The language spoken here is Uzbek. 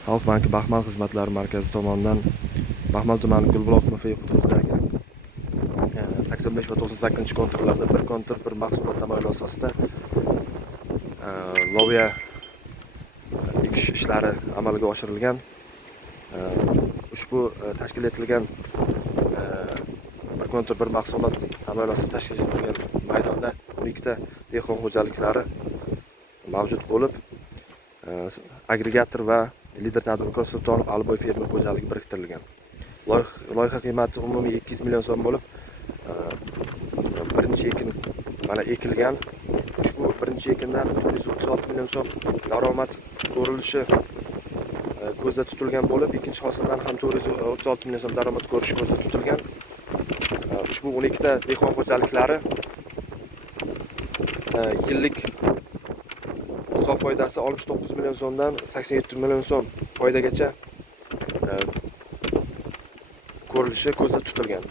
Xalq banki Baxmal xizmatlari markazi tomonidan Baxmal tumani Gulbuloq MFI hududidagi 85 va 98-konturlarda bir kontur bir mahsulot tamoyili asosida loviya ekish ishlari amalga oshirilgan. Ushbu tashkil etilgan bir kontur bir mahsulot tamoyili asosida tashkil etilgan maydonda 12 ta dehqon xo'jaliklari mavjud bo'lib, agregator va lider tadbirkor Sultonov Aliboy fermer xo'jaligi biriktirilgan. Loyiha qiymati umumiy 200 million so'm bo'lib, birinchi ekin mana ekilgan. Ushbu birinchi ekindan 436 million so'm daromad ko'rilishi ko'zda tutilgan bo'lib, ikkinchi hosildan ham 436 million so'm daromad ko'rish ko'zda tutilgan. Ushbu 12 ta dehqon xo'jaliklari yillik sof foydasi 69 million so'mdan 87 million so'm foydagacha ko'rilishi ko'zda tutilgan.